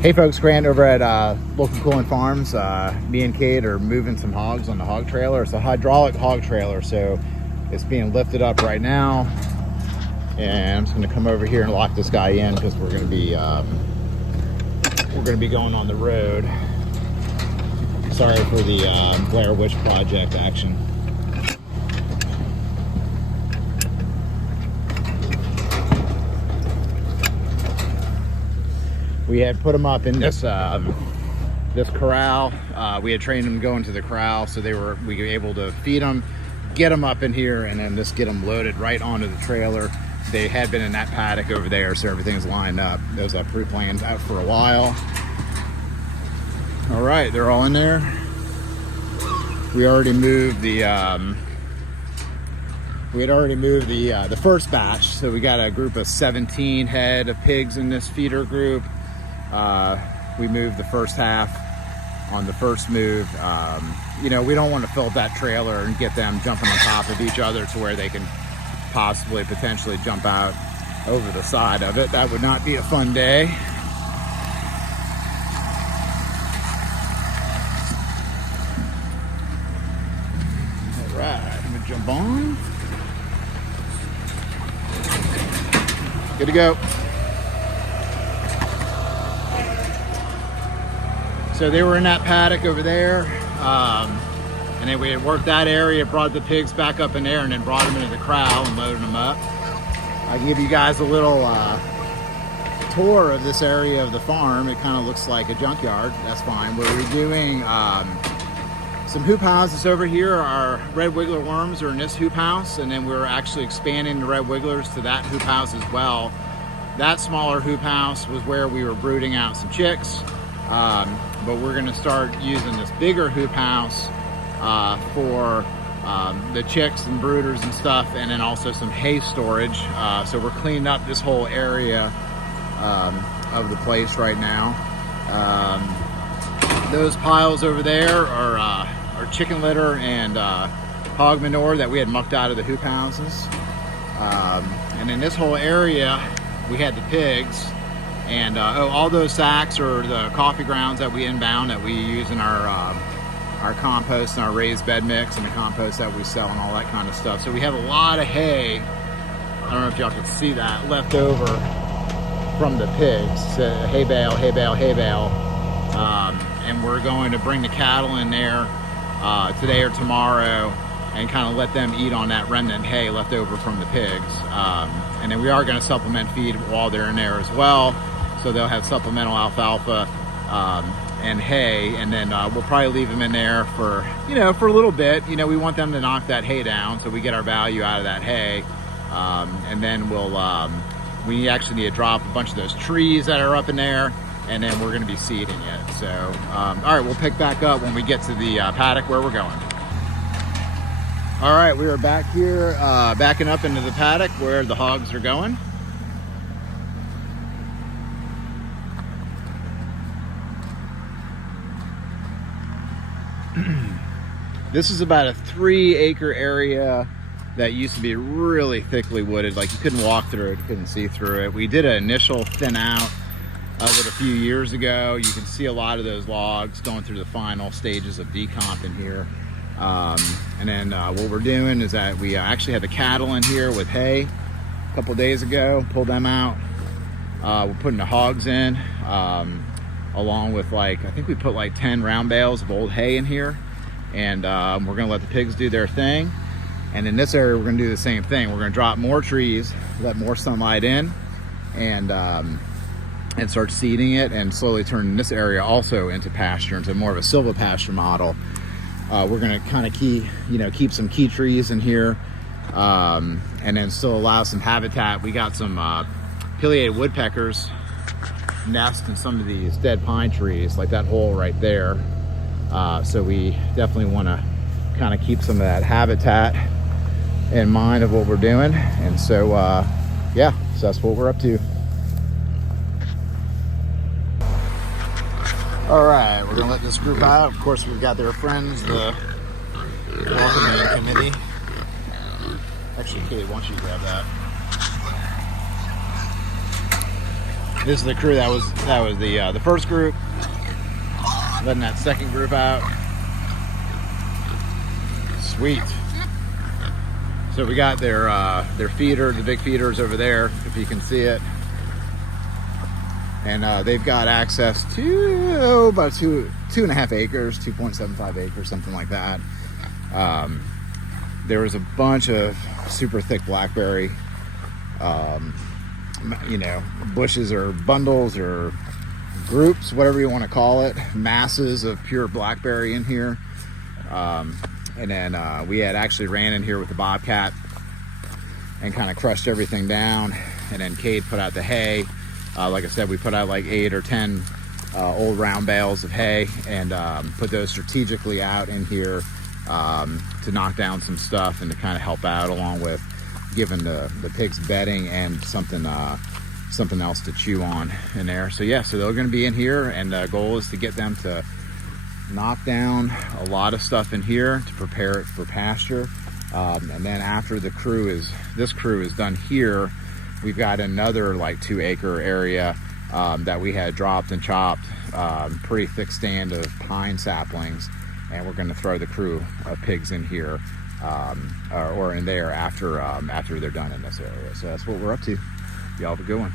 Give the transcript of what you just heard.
Hey folks, Grant over at Local Cooling Farms. Me and Kate are moving some hogs on the hog trailer. It's a hydraulic hog trailer, so it's being lifted up right now. And I'm just going to come over here and lock this guy in because we're going to be going on the road. Sorry for the Blair Witch Project action. We had put them up in this corral. We had trained them to go into the corral, so we were able to feed them, get them up in here, and then just get them loaded right onto the trailer. They had been in that paddock over there, so everything's lined up. Those pre-planned out for a while. All right, they're all in there. We already moved the first batch, so we got a group of 17 head of pigs in this feeder group. We moved the first half on the first move. You know, we don't want to fill up that trailer and get them jumping on top of each other to where they can potentially jump out over the side of it. That would not be a fun day. All right, I'm gonna jump on. Good to go. So they were in that paddock over there, and then we had worked that area, brought the pigs back up in there, and then brought them into the corral and loaded them up. I can give you guys a little tour of this area of the farm. It kind of looks like a junkyard. That's fine. We're redoing some hoop houses over here. Our red wiggler worms are in this hoop house, and then we're actually expanding the red wigglers to that hoop house as well. That smaller hoop house was where we were brooding out some chicks. But we're going to start using this bigger hoop house for the chicks and brooders and stuff, and then also some hay storage. So we're cleaning up this whole area of the place right now. Those piles over there are chicken litter and hog manure that we had mucked out of the hoop houses. And in this whole area, we had the pigs. And all those sacks are the coffee grounds that we inbound that we use in our compost and our raised bed mix and the compost that we sell and all that kind of stuff. So we have a lot of hay. I don't know if y'all can see that left over from the pigs. Hay bale, hay bale, hay bale. And we're going to bring the cattle in there today or tomorrow and kind of let them eat on that remnant hay left over from the pigs. And then we are going to supplement feed while they're in there as well. So they'll have supplemental alfalfa and hay, and then we'll probably leave them in there for a little bit. You know, we want them to knock that hay down so we get our value out of that hay. And then we actually need to drop a bunch of those trees that are up in there, and then we're going to be seeding it. So, all right, we'll pick back up when we get to the paddock where we're going. All right, we are back here, backing up into the paddock where the hogs are going. This is about a 3-acre area that used to be really thickly wooded. Like, you couldn't walk through it, you couldn't see through it. We did an initial thin out of it a few years ago. You can see a lot of those logs going through the final stages of decomp in here. And then what we're doing is that we actually had the cattle in here with hay a couple days ago, pulled them out. We're putting the hogs in, along with I think we put 10 round bales of old hay in here. And we're gonna let the pigs do their thing. And in this area, we're gonna do the same thing. We're gonna drop more trees, let more sunlight in, and start seeding it and slowly turn this area also into pasture, into more of a silvopasture model. We're gonna kind of keep some key trees in here, and then still allow some habitat. We got some pileated woodpeckers nest in some of these dead pine trees, like that hole right there. So we definitely want to kind of keep some of that habitat in mind of what we're doing. And so, yeah, so that's what we're up to. All right, we're gonna let this group out. Of course, we've got their friends, the welcoming committee. Actually, Kate, why don't you grab that? This is the crew that was the first group. Letting that second group out. Sweet. So we got their feeder, the big feeders over there, if you can see it. And they've got access to about 2.5 acres, 2.75 acres, something like that. There was a bunch of super thick blackberry, you know, bushes or bundles or groups, whatever you want to call it, masses of pure blackberry in here. And then we had actually ran in here with the bobcat and kind of crushed everything down. And then Cade put out the hay. Like I said, we put out like 8 or 10 old round bales of hay and put those strategically out in here to knock down some stuff and to kind of help out, along with giving the pigs bedding and something else to chew on in there. So yeah, so they're going to be in here, and the goal is to get them to knock down a lot of stuff in here to prepare it for pasture. And then after this crew is done here, we've got another like 2 acre area that we had dropped and chopped, pretty thick stand of pine saplings, and we're going to throw the crew of pigs in here or in there after they're done in this area. So that's what we're up to. Y'all have a good one.